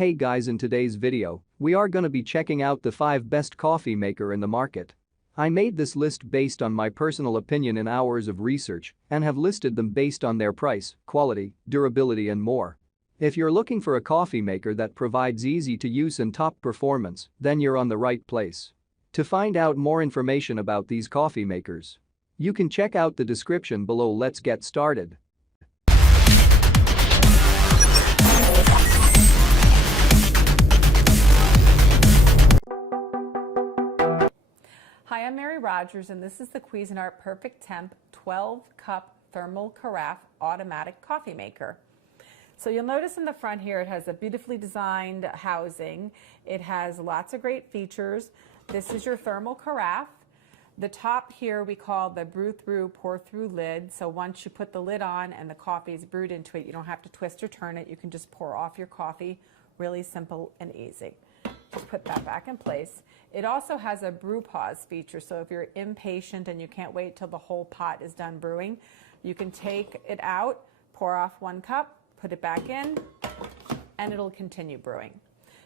Hey guys, in today's video, we are gonna be checking out the 5 best coffee maker in the market. I made this list based on my personal opinion and hours of research and have listed them based on their price, quality, durability and more. If you're looking for a coffee maker that provides easy to use and top performance, then you're on the right place. To find out more information about these coffee makers, you can check out the description below. Let's get started. Hi, I'm Mary Rogers, and this is the Cuisinart Perfect Temp 12-cup thermal carafe automatic coffee maker. So you'll notice in the front here it has a beautifully designed housing. It has lots of great features. This is your thermal carafe. The top here we call the brew-through, pour-through lid. So once you put the lid on and the coffee is brewed into it, you don't have to twist or turn it. You can just pour off your coffee. Really simple and easy. Just put that back in place. It also has a brew pause feature, so if you're impatient and you can't wait till the whole pot is done brewing, you can take it out, pour off 1 cup, put it back in, and it'll continue brewing.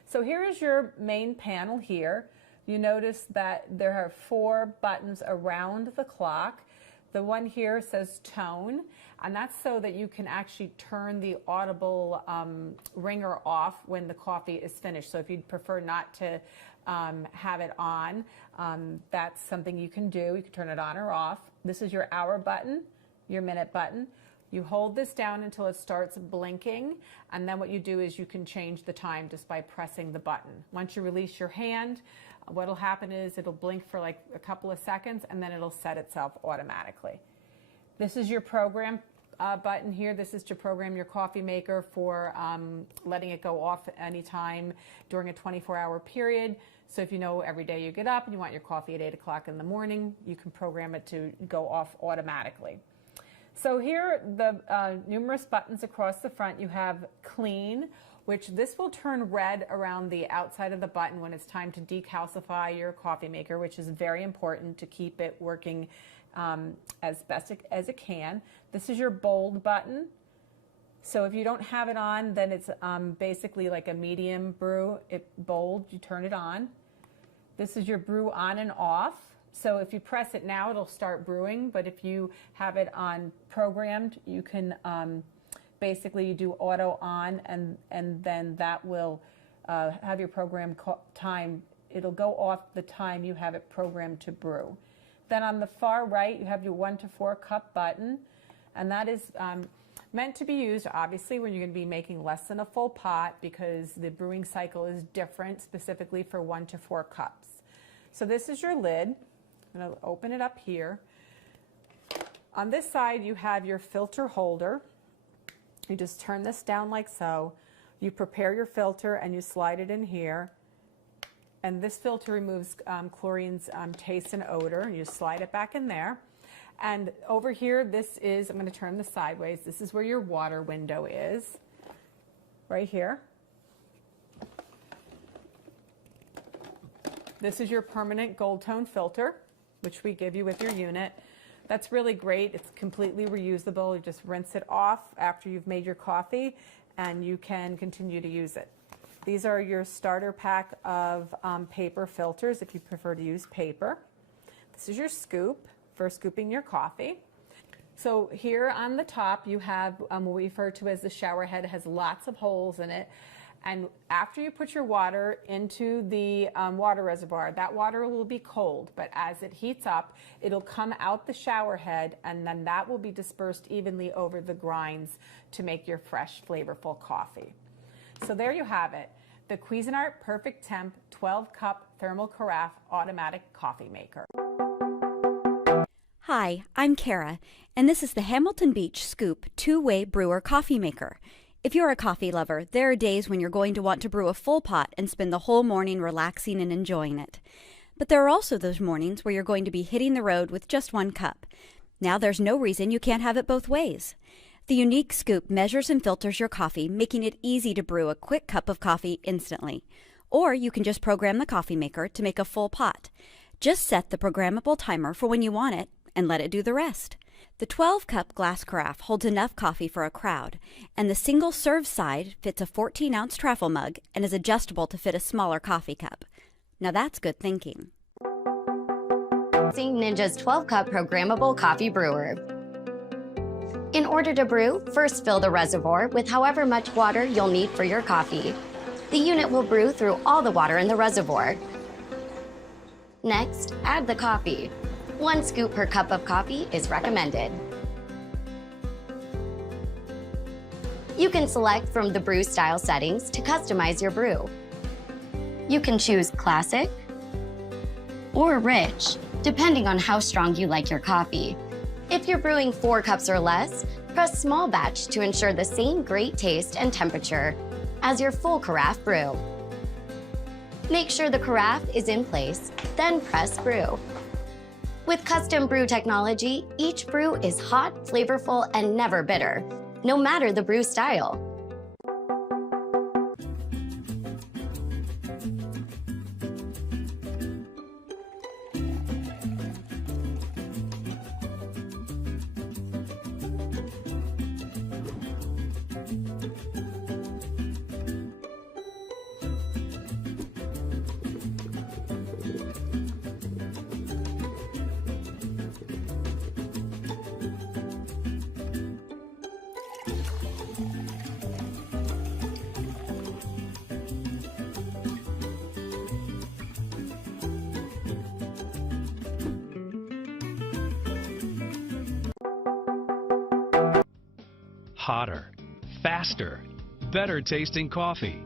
So here is your main panel here. You notice that there are 4 buttons around the clock. The one here says tone, and that's so that you can actually turn the audible ringer off when the coffee is finished. So if you'd prefer not to have it on, that's something you can do. You can turn it on or off. This is your hour button, your minute button. You hold this down until it starts blinking, and then what you do is you can change the time just by pressing the button. Once you release your hand, what'll happen is it'll blink for like a couple of seconds and then it'll set itself automatically. This is your program button here. This is to program your coffee maker for letting it go off anytime during a 24-hour period. So if you know every day you get up and you want your coffee at 8 o'clock in the morning, you can program it to go off automatically. So here are the numerous buttons across the front. You have clean, which this will turn red around the outside of the button when it's time to decalcify your coffee maker, which is very important to keep it working as best as it can. This is your bold button. So if you don't have it on, then it's basically like a medium brew. Bold, you turn it on. This is your brew on and off. So if you press it now, it'll start brewing, but if you have it on programmed, you can basically you do auto on, and then that will have your program time. It'll go off the time you have it programmed to brew. Then on the far right, you have your 1 to 4 cup button, and that is meant to be used obviously when you're going to be making less than a full pot, because the brewing cycle is different specifically for 1 to 4 cups. So this is your lid. I'm going to open it up here. On this side, you have your filter holder. You just turn this down like so. You prepare your filter and you slide it in here. And this filter removes chlorine's taste and odor. And you slide it back in there. And over here, this is, I'm going to turn this sideways. This is where your water window is, right here. This is your permanent gold tone filter, which we give you with your unit. That's really great. It's completely reusable. You just rinse it off after you've made your coffee, and you can continue to use it. These are your starter pack of paper filters if you prefer to use paper. This is your scoop for scooping your coffee. So here on the top you have what we refer to as the shower head. It has lots of holes in it. And after you put your water into the water reservoir, that water will be cold, but as it heats up, it'll come out the shower head, and then that will be dispersed evenly over the grinds to make your fresh, flavorful coffee. So there you have it, the Cuisinart Perfect Temp 12-cup thermal carafe automatic coffee maker. Hi, I'm Kara, and this is the Hamilton Beach Scoop 2-way brewer coffee maker. If you're a coffee lover, there are days when you're going to want to brew a full pot and spend the whole morning relaxing and enjoying it. But there are also those mornings where you're going to be hitting the road with just 1 cup. Now there's no reason you can't have it both ways. The unique scoop measures and filters your coffee, making it easy to brew a quick cup of coffee instantly. Or you can just program the coffee maker to make a full pot. Just set the programmable timer for when you want it and let it do the rest. The 12-cup glass carafe holds enough coffee for a crowd, and the single-serve side fits a 14-ounce travel mug and is adjustable to fit a smaller coffee cup. Now that's good thinking. Ninja's 12-cup programmable coffee brewer. In order to brew, first fill the reservoir with however much water you'll need for your coffee. The unit will brew through all the water in the reservoir. Next, add the coffee. 1 scoop per cup of coffee is recommended. You can select from the brew style settings to customize your brew. You can choose classic or rich, depending on how strong you like your coffee. If you're brewing 4 cups or less, press small batch to ensure the same great taste and temperature as your full carafe brew. Make sure the carafe is in place, then press brew. With custom brew technology, each brew is hot, flavorful, and never bitter, no matter the brew style. Hotter, faster, better tasting coffee.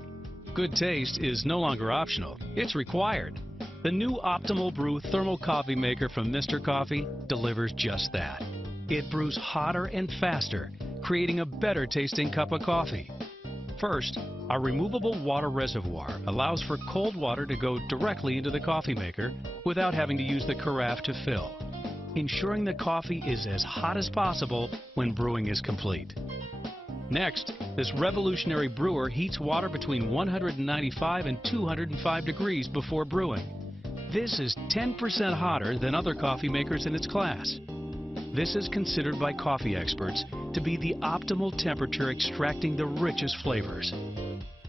Good taste is no longer optional, it's required. The new Optimal Brew thermal coffee maker from Mr. Coffee delivers just that. It brews hotter and faster, creating a better tasting cup of coffee. First, our removable water reservoir allows for cold water to go directly into the coffee maker without having to use the carafe to fill, ensuring the coffee is as hot as possible when brewing is complete. Next, this revolutionary brewer heats water between 195 and 205 degrees before brewing. This is 10% hotter than other coffee makers in its class. This is considered by coffee experts to be the optimal temperature extracting the richest flavors.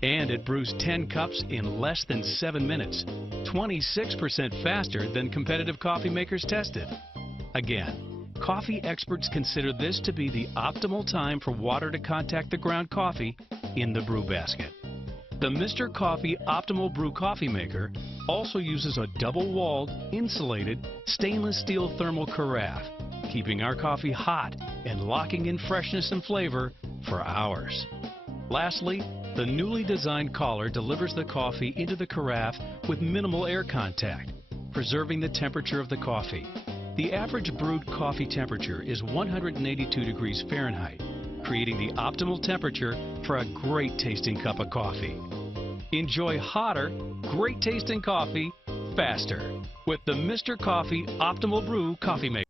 And it brews 10 cups in less than 7 minutes, 26% faster than competitive coffee makers tested. Again, coffee experts consider this to be the optimal time for water to contact the ground coffee in the brew basket. The Mr. Coffee Optimal Brew Coffee Maker also uses a double-walled, insulated, stainless steel thermal carafe, keeping our coffee hot and locking in freshness and flavor for hours. Lastly, the newly designed collar delivers the coffee into the carafe with minimal air contact, preserving the temperature of the coffee. The average brewed coffee temperature is 182 degrees Fahrenheit, creating the optimal temperature for a great tasting cup of coffee. Enjoy hotter, great tasting coffee faster with the Mr. Coffee Optimal Brew Coffee Maker.